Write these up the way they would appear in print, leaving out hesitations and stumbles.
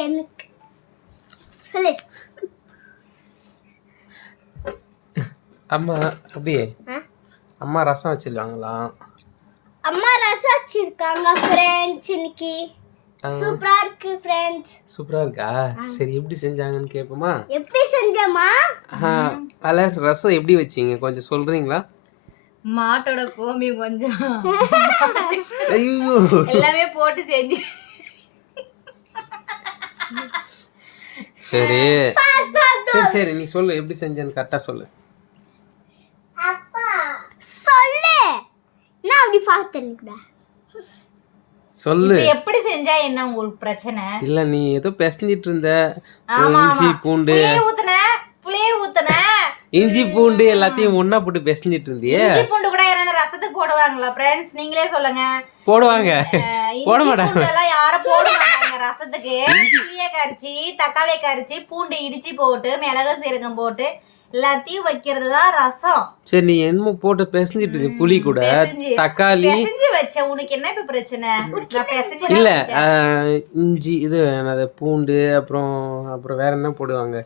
எனக்கு சொல்லு. அம்மா அப்படியே அம்மா ரசம் வச்சிருக்காங்களா? அம்மா ரசம் வச்சிருக்காங்க ஃப்ரெண்ட்ஸ். இன்னைக்கு சூப்பரா இருக்கு ஃப்ரெண்ட்ஸ். சூப்பரா இருக்கா? சரி எப்படி செஞ்சாங்கன்னு கேட்போமா? எப்படி செஞ்சமா? அலர் ரசம் எப்படி வச்சீங்க கொஞ்சம் சொல்றீங்களா? மாட்டோட கோமி கொஞ்சம் ஐயோ எல்லாமே போட்டு செஞ்சு. சரி சரி சரி நீ சொல்லு எப்படி செஞ்சேன்னு கரெக்டா சொல்லு. அப்பா சொல்லு. நான் அப்படி பார்த்தேன்டா. சொல்லு. இது எப்படி செஞ்சா என்ன உங்களுக்கு பிரச்சனை? இல்ல நீ ஏதோ பேசிட்டு இருந்த. ஆமா இஞ்சி பூண்டு புளியே ஊத்துன இஞ்சி பூண்டு எல்லாத்தையும் ஒண்ணா போட்டு பேசிட்டு இருந்தியே. இஞ்சி பூண்டு கூட யாரான ரசத்துக்கு போடுவாங்களா ஃப்ரெண்ட்ஸ்? நீங்களே சொல்லுங்க. போடுவாங்க. போட இஞ்சி மாட்டாங்க. பூண்டு எல்லாம் யாரும் போட மாட்டாங்க ரசத்துக்கு. புளிய கரைச்சி தக்காளி கரைச்சி பூண்டு இடிச்சு போட்டு மிளகு சீரகம் போட்டு எல்லாத்தையும் வைக்கிறது தான் ரசம். சரி நீ என்ன போட்டு பேசிட்டு இருந்த புளி கூட தக்காளி பெசஞ்சு வச்ச. உனக்கு என்ன இப்ப பிரச்சனை? நான் பெசஞ்சு இல்ல இஞ்சி இது என்னது பூண்டு அப்புறம் அப்புறம் வேற என்ன போடுவாங்க?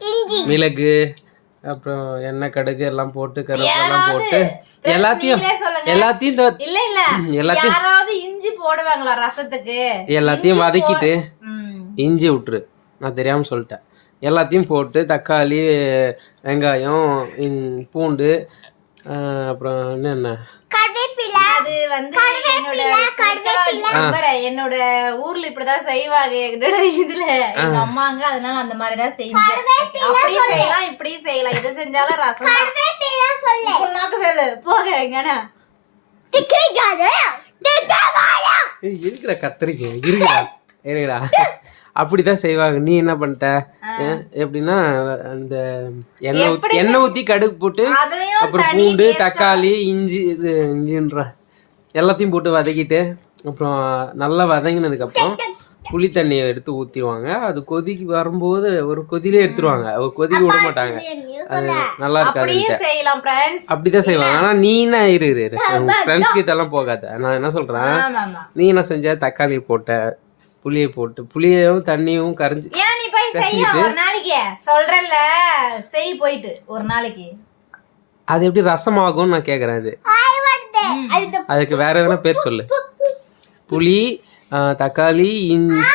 மிளகு அப்புறம் எண்ணெய் கடுகு எல்லாம் போட்டு கருவேப்பிலாம் போட்டு எல்லாத்தையும் இல்ல இல்ல எல்லாத்தையும் யாராவது இஞ்சி போடுவாங்களா ரசத்துக்கு? எல்லாத்தையும் வதக்கிட்டு இஞ்சி விட்டுரு. நான் தெரியாம சொல்லிட்டேன். எல்லாத்தையும் போட்டு தக்காளி வெங்காயம் பூண்டு அப்புறம் என்ன அது வந்து என்னோட ஊர்ல இப்படிதான் செய்வாங்க. என்னோட இதுல எங்க அம்மாங்க அதனால அந்த மாதிரிதான் செய்வாங்க. அப்படியும் செய்யலாம் இப்படியும் செய்யலாம். இது செஞ்சாலும் ரசம் சொல்லு போக எங்கண்ணா இருக்கிற கத்திரிக்கை இருக்கிறா அப்படிதான் செய்வாங்க. நீ என்ன பண்ணிட்ட? எப்படின்னா அந்த எண்ணெய் ஊத்தி கடுகு போட்டு அப்புறம் பூண்டு தக்காளி இஞ்சி இது இஞ்சின்ற எல்லாத்தையும் போட்டு வதக்கிட்டு அப்புறம் நல்லா வதங்கினதுக்கு அப்புறம் புளி தண்ணியை எடுத்து ஊத்திடுவாங்க. அது கொதிக்கு வரும்போது ஒரு கொதிலே எடுத்துருவாங்க. ஒரு கொதிக்க விட மாட்டாங்க. அது நல்லா இருக்காது. அப்படிதான் செய்வாங்க. ஆனா நீ என்ன இரு ஃப்ரெண்ட்ஸ் கிட்ட எல்லாம் போகாத. நான் என்ன சொல்றேன், நீ என்ன செஞ்ச? தக்காளி போட்ட, புளியை போட்டு புளியையும் தண்ணியும் கரைஞ்சி சொல்றல செய் போயிட்டு ஒரு நாளைக்கு அது எப்படி ரசம் ஆகும்னு நான் கேக்குறேன். அதுக்கு வேற எதனா பேர் சொல்லு. புளி தக்காளி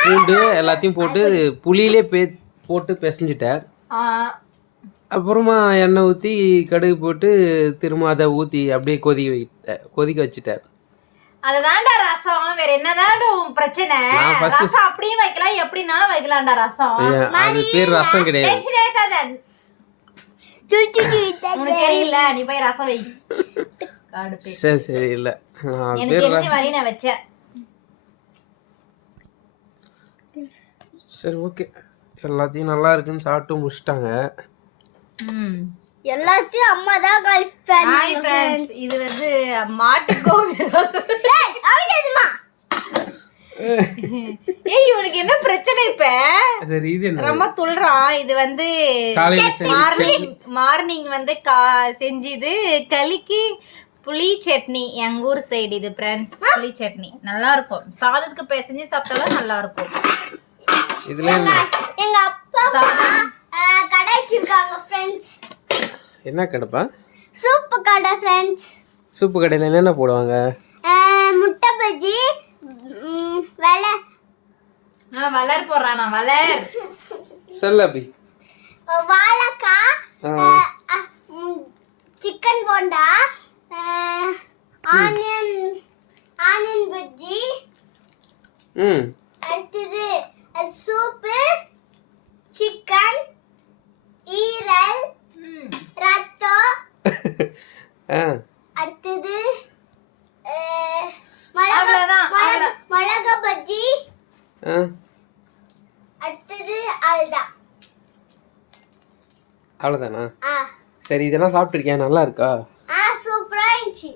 பூண்டு எல்லாத்தையும் போட்டு புளியிலே போட்டு பிசைஞ்சிட்டேன். அப்புறமா எண்ணெய் ஊற்றி கடுகு போட்டு திரும்ப அதை ஊற்றி அப்படியே கொதிக்க வச்சுட்டேன். அதுதான்டா ரசம். வேற என்னதான்டா பிரச்சனை? ரசம் அப்படியும் வைக்கலாம் எப்படினாலும் வைக்கலாம்டா ரசம். அது பேர் ரசம் கிடையாது. உனக்கு தெரியல, நீ போய் ரசம் வை. சரி சரி இல்ல எனக்கு தெரிஞ்ச மாதிரி நான் வச்சேன். சரி ஓகே. எல்லாத்தையும் நல்லா இருக்குன்னு சாப்பிட்டு முடிச்சிட்டாங்க. எல்லாத்தையும் அம்மா தான் ஃப்ரெண்ட்ஸ். இது வந்து மாட்டு கோழி ரசம். ஏய் இவனுக்கு என்ன பிரச்சனை இப்ப? சரி இது என்ன ரொம்ப துள்றான். இது வந்து மார்னிங் வந்து செஞ்சது களிக்கு புளி சட்னி. எங்க ஊர் சைடு இது ஃப்ரெண்ட்ஸ். புளி சட்னி நல்லா இருக்கும். சாதத்துக்கு பிசைஞ்சு சாப்பிட்டாலும் நல்லா இருக்கும். இதுல எங்க அப்பா கடை வச்சிருக்காங்க ஃப்ரெண்ட்ஸ். என்ன கடைப்பா? சூப்பு கடை ஃப்ரெண்ட்ஸ். சூப்பு கடையில என்னென்ன போடுவாங்க? முட்டை பஜ்ஜி வளர் போடுறானா வளர் சொல்லு அப்படி. வாழைக்காய் சிக்கன் போண்டா ஆனியன் பஜ்ஜி அடுத்தது சூப்பு சிக்கன் ஈரல் ரத்தம் அடுத்தது மிளகா பஜ்ஜி அடுத்தது அவ்வளோதானா? சரி இதெல்லாம் சாப்பிட்டுருக்கியா? நல்லா இருக்கா? சூப்பரா இருந்துச்சு.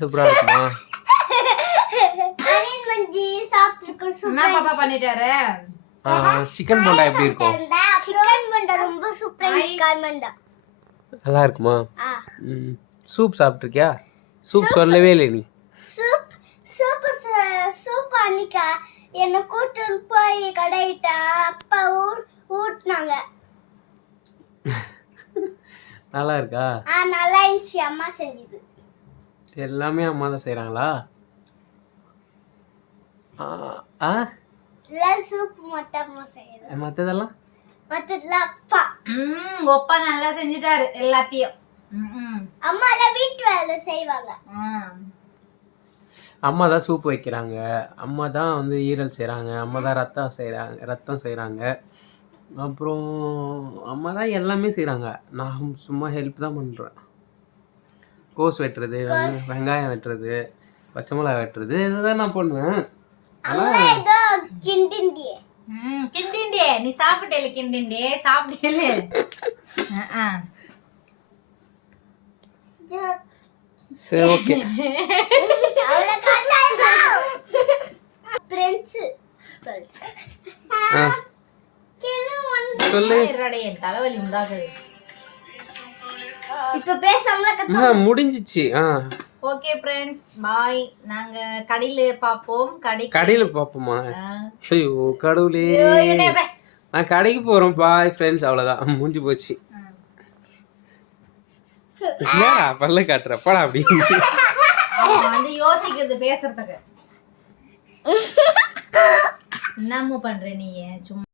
சூப்பரா இருக்குமா? ஆனியன் பஜ்ஜி சாப்பிட்டுருக்கோம். சூப்பரா பாப்பா பண்ணிட்டாரு. சிக்கன் போண்டா எப்படி இருக்கும்? சிக்கன் போண்டா ரொம்ப சூப்பரா இருந்துச்சு. நல்லா இருக்குமா? சூப் சாப்பிட்டுருக்கியா? சூப் சொல்லவே இல்லை நீ. சூப் அன்னைக்கு என்ன கூட்டிட்டு போய் கடையிட்ட அப்பா ஊட்டினாங்க. நல்லா இருக்கா? நல்லா இருந்துச்சு. அம்மா செஞ்சது எல்லாமே அம்மா தான் செய்கிறாங்களா? இல்ல சூப் மட்டும் அம்மா செய்யறது. மற்றதெல்லாம் அப்பா. ஒப்பா நல்லா செஞ்சுட்டாரு எல்லாத்தையும். அம்மா எல்லாம் வீட்டு வேலை செய்வாங்க. அம்மா தான் சூப் வைக்கிறாங்க, அம்மா தான் வந்து ஈரல் செய்கிறாங்க, அம்மா தான் ரத்தம் செய்கிறாங்க, அப்புறம் அம்மா தான் எல்லாமே செய்கிறாங்க. நான் சும்மா ஹெல்ப் தான் பண்ணுறேன். கோஸ் வெட்டுறது, வெங்காயம் வெட்டுறது, பச்சை மிளகாய் வெட்டுறது, இதுதான் நான் பண்ணுவேன். கிண்டிண்டியே நீ சாப்பிட்டேல, கிண்டிண்டியே சாப்பிட்டேல. சரி ஓகே. சொல்லு. என் தலைவலி உண்டாகுது. இப்ப பேசாம முடிஞ்சிச்சு. ஓகே ஃப்ரெண்ட்ஸ், பாய். நாங்க கடையில பாப்போமா? ஐயோ கடவுளே, நான் கடைக்கு போறோம். பாய் ஃப்ரெண்ட்ஸ், அவ்வளவுதான், முடிஞ்சு போச்சு. பல்ல காட்டுறப்படா அப்படி வந்து யோசிக்கிறது பேசுறதுக்கு. என்னமோ பண்ற நீ சும்மா.